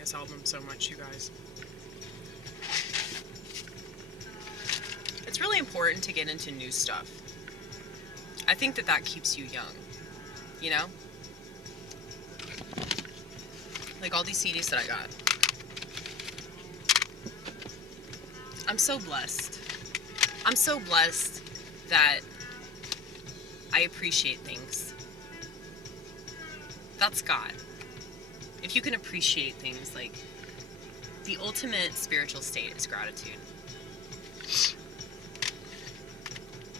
this album so much, you guys. It's really important to get into new stuff. I think that keeps you young, you know? Like all these CDs that I got. I'm so blessed. I'm so blessed that I appreciate things. That's God. If you can appreciate things, like, the ultimate spiritual state is gratitude.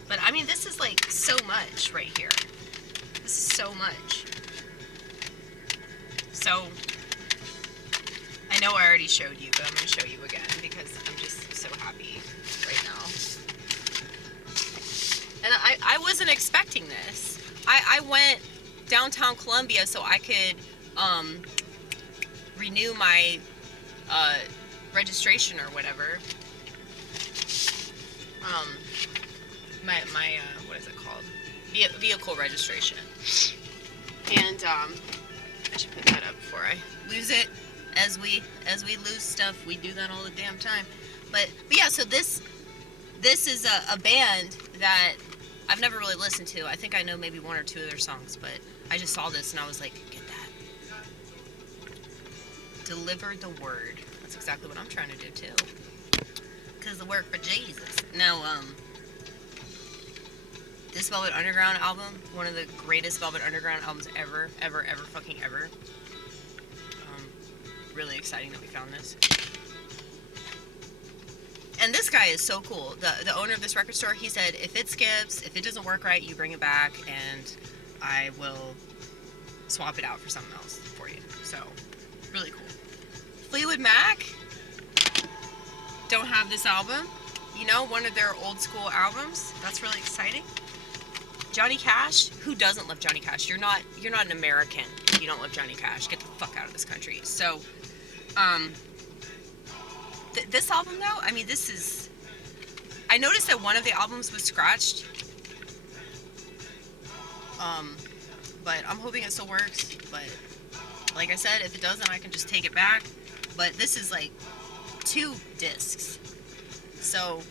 But I mean, this is like so much right here. This is so much. So, I know I already showed you, but I'm going to show you again because I'm just so happy right now. And I wasn't expecting this. I went downtown Columbia so I could renew my registration or whatever. My what is it called? Vehicle registration. And I should put that up before I lose it. As we lose stuff, we do that all the damn time. But yeah, so this is a band that I've never really listened to. I think I know maybe one or two of their songs, but I just saw this and I was like, get that. Deliver the word. That's exactly what I'm trying to do too. Because the work for Jesus. Now, this Velvet Underground album, one of the greatest Velvet Underground albums ever, fucking ever. Really exciting that we found this. And this guy is so cool. The owner of this record store, he said, if it skips, if it doesn't work right, you bring it back and I will swap it out for something else for you. So, really cool. Fleetwood Mac don't have this album. You know, one of their old school albums. That's really exciting. Johnny Cash, who doesn't love Johnny Cash? You're not an American if you don't love Johnny Cash. Get the fuck out of this country. So, this album though, I mean, this is, I noticed that one of the albums was scratched, but I'm hoping it still works. But like I said, if it doesn't, I can just take it back. But this is like 2 discs, so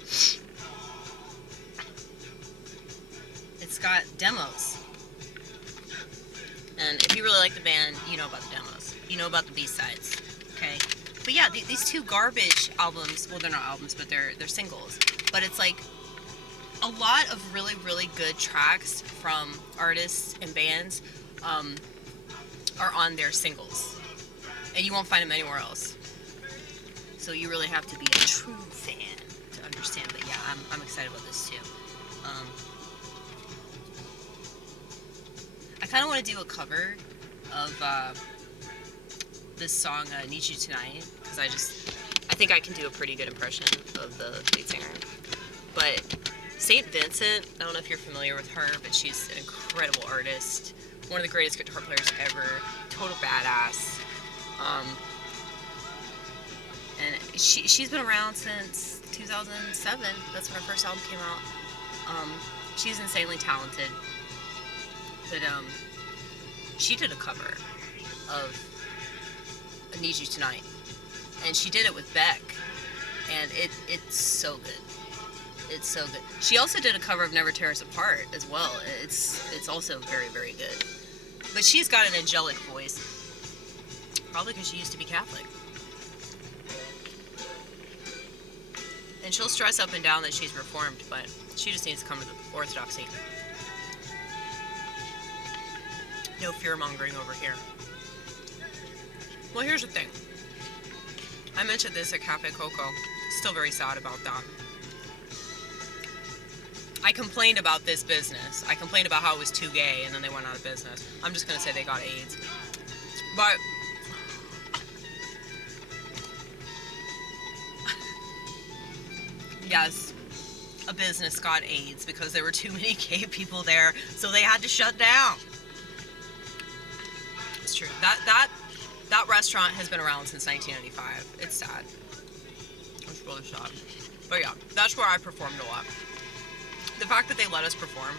it's got demos. And if you really like the band, you know about the demos. You know about the B-sides, okay? But yeah, these 2 garbage albums, well, they're not albums, but they're singles. But it's like a lot of really, really good tracks from artists and bands are on their singles. And you won't find them anywhere else. So you really have to be a true fan to understand. But yeah, I'm excited about this too. I kind of want to do a cover of this song, Need You Tonight, because I think I can do a pretty good impression of the lead singer. But St. Vincent, I don't know if you're familiar with her, but she's an incredible artist, one of the greatest guitar players ever, total badass. And she's been around since 2007. That's when her first album came out. She's insanely talented. But she did a cover of I Need You Tonight. And she did it with Beck. And it's so good. It's so good. She also did a cover of Never Tear Us Apart as well. It's also very, very good. But she's got an angelic voice. Probably because she used to be Catholic. And she'll stress up and down that she's Reformed, but she just needs to come to the Orthodoxy. No fear-mongering over here. Well, here's the thing. I mentioned this at Cafe Coco. Still very sad about that. I complained about this business. I complained about how it was too gay, and then they went out of business. I'm just going to say they got AIDS. But yes, a business got AIDS because there were too many gay people there, so they had to shut down. It's true. That restaurant has been around since 1995. It's sad. It's really sad. But yeah, that's where I performed a lot. The fact that they let us perform,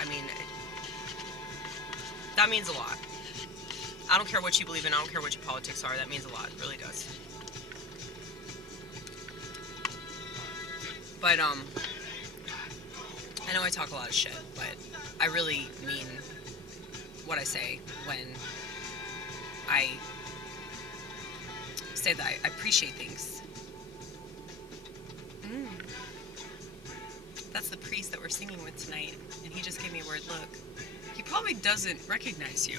I mean, that means a lot. I don't care what you believe in. I don't care what your politics are. That means a lot. It really does. But, I know I talk a lot of shit, but I really mean what I say when I say that I appreciate things. That's the priest that we're singing with tonight, and he just gave me a weird look. He probably doesn't recognize you.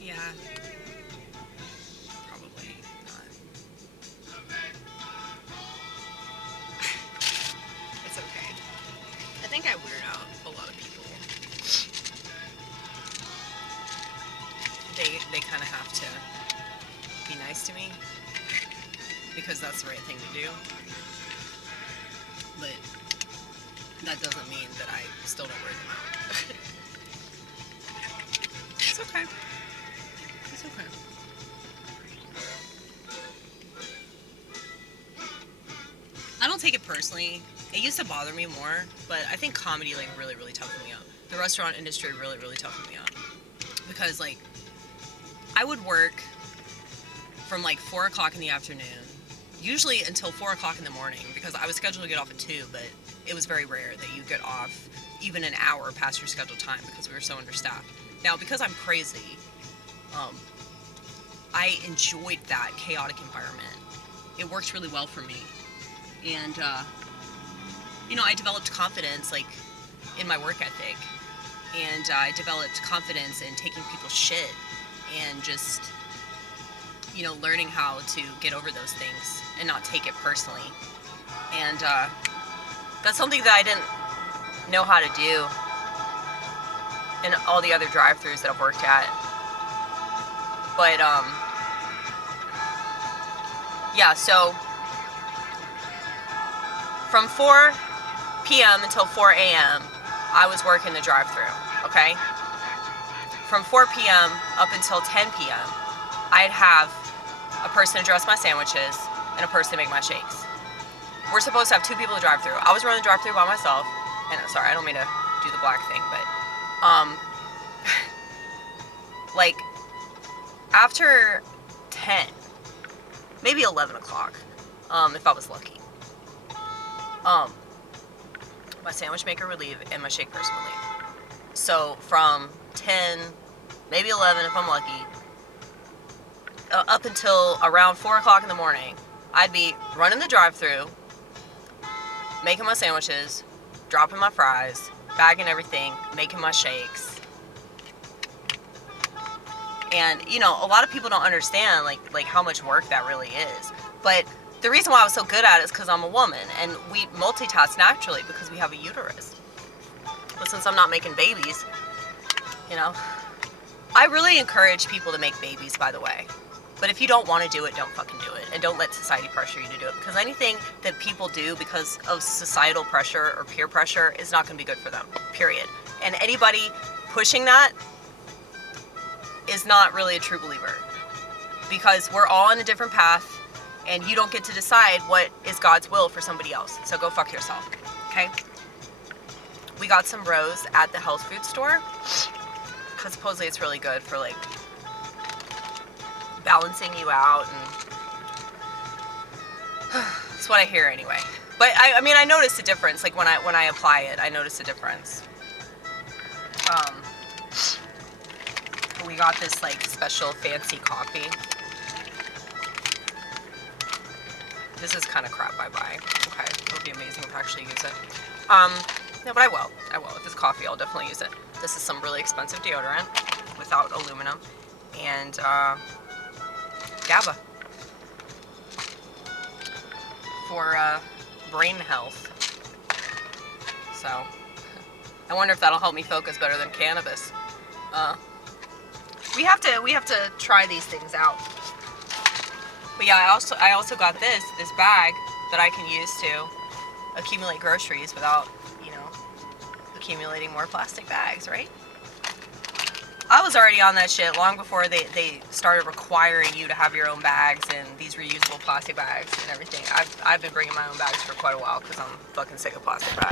Yeah. Probably not. It's okay. I think I weird out a lot of people. They kind of have to be nice to me because that's the right thing to do. But that doesn't mean that I still don't wear them out. It's okay. It's okay. I don't take it personally. It used to bother me more, but I think comedy like really, really toughened me up. The restaurant industry really, really toughened me up. Because like I would work from like 4 o'clock in the afternoon, usually until 4 o'clock in the morning, because I was scheduled to get off at 2, but it was very rare that you get off even an hour past your scheduled time because we were so understaffed. Now, because I'm crazy, I enjoyed that chaotic environment. It worked really well for me. And, you know, I developed confidence, like, in my work ethic. And I developed confidence in taking people's shit and just, you know, learning how to get over those things and not take it personally. And that's something that I didn't know how to do in all the other drive-thrus that I've worked at. But, yeah, so from 4 p.m. until 4 a.m., I was working the drive-thru, okay? From 4 p.m. up until 10 p.m., I'd have a person to dress my sandwiches and a person to make my shakes. We're supposed to have 2 people to drive through. I was running the drive through by myself. And sorry, I don't mean to do the black thing, but like after 10, maybe 11 o'clock, if I was lucky, my sandwich maker would leave and my shake person would leave. So from 10, maybe 11 if I'm lucky, up until around 4 o'clock in the morning, I'd be running the drive-thru, making my sandwiches, dropping my fries, bagging everything, making my shakes. And, you know, a lot of people don't understand, like how much work that really is. But the reason why I was so good at it is because I'm a woman, and we multitask naturally because we have a uterus. But since I'm not making babies, you know, I really encourage people to make babies, by the way. But if you don't want to do it, don't fucking do it. And don't let society pressure you to do it. Because anything that people do because of societal pressure or peer pressure is not going to be good for them. Period. And anybody pushing that is not really a true believer. Because we're all on a different path. And you don't get to decide what is God's will for somebody else. So go fuck yourself. Okay? We got some rose at the health food store. Because supposedly it's really good for like balancing you out, and that's what I hear anyway. But I mean, I noticed a difference. Like when I apply it, I noticed a difference. We got this like special fancy coffee. This is kind of crap I buy. Okay, it would be amazing if I actually use it. No, but I will. If it's coffee, I'll definitely use it. This is some really expensive deodorant without aluminum, and GABA for brain health. So I wonder if that'll help me focus better than cannabis. We have to try these things out. But yeah, I also got this bag that I can use to accumulate groceries without, you know, accumulating more plastic bags, right? I was already on that shit long before they started requiring you to have your own bags and these reusable plastic bags and everything. I've been bringing my own bags for quite a while because I'm fucking sick of plastic bags.